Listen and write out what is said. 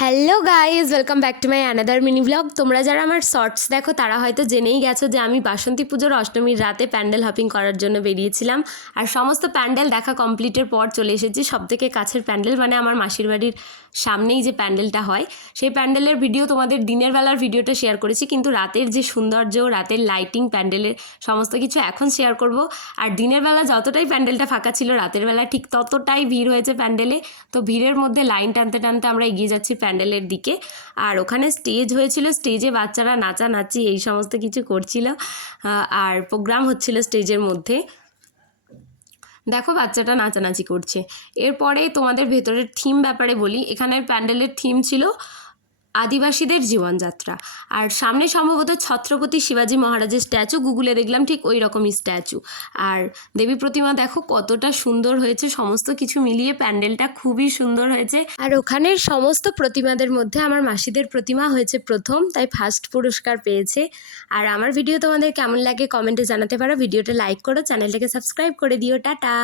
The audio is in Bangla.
Hello guys, welcome back to my another mini blog. তোমরা যারা আমার শর্টস দেখো তারা হয়তো জেনেই গেছো যে আমি বাসন্তী পুজোর অষ্টমীর রাতে প্যান্ডেল হপিং করার জন্য বেরিয়েছিলাম। আর সমস্ত প্যান্ডেল দেখা কমপ্লিটের পর চলে এসেছি সবথেকে কাছের প্যান্ডেল, মানে আমার মাসির বাড়ির সামনেই যে প্যান্ডেলটা হয় সেই প্যান্ডেলের ভিডিও তোমাদের দিনের বেলার ভিডিওটা শেয়ার করেছি, কিন্তু রাতের যে সৌন্দর্য, রাতের লাইটিং, প্যান্ডেলের সমস্ত কিছু এখন শেয়ার করব। আর দিনের বেলা যতটাই প্যান্ডেলটা ফাঁকা ছিল, রাতের বেলা ঠিক ততটাই ভিড় হয়েছে প্যান্ডেলে। তো ভিড়ের মধ্যে লাইন টানতে টানতে আমরা এগিয়ে যাচ্ছি প্যান্ডেলের দিকে। আর ওখানে স্টেজ হয়েছিল, স্টেজে বাচ্চারা নাচানাচি এই সমস্ত কিছু করছিল, আর প্রোগ্রাম হচ্ছিল স্টেজের মধ্যে। দেখো বাচ্চাটা নাচানাচি করছে। এরপরে তোমাদের ভেতরের থিম ব্যাপারে বলি। এখানের প্যান্ডেলের থিম ছিল আদিবাসীদের জীবনযাত্রা। আর সামনে সম্ভবত ছত্রপতি শিবাজি মহারাজের স্ট্যাচু, গুগলে দেখলাম ঠিক ওই রকমই স্ট্যাচু। আর দেবী প্রতিমা দেখো কতটা সুন্দর হয়েছে, সমস্ত কিছু মিলিয়ে প্যান্ডেলটা খুবই সুন্দর হয়েছে। আর ওখানের সমস্ত প্রতিমাদের মধ্যে আমার মাসিদের প্রতিমা হয়েছে প্রথম, তাই ফার্স্ট পুরস্কার পেয়েছে। আর আমার ভিডিও তোমাদের কেমন লাগে কমেন্টে জানাতে পারো। ভিডিওটা লাইক করো, চ্যানেলটাকে সাবস্ক্রাইব করে দিও। টাটা।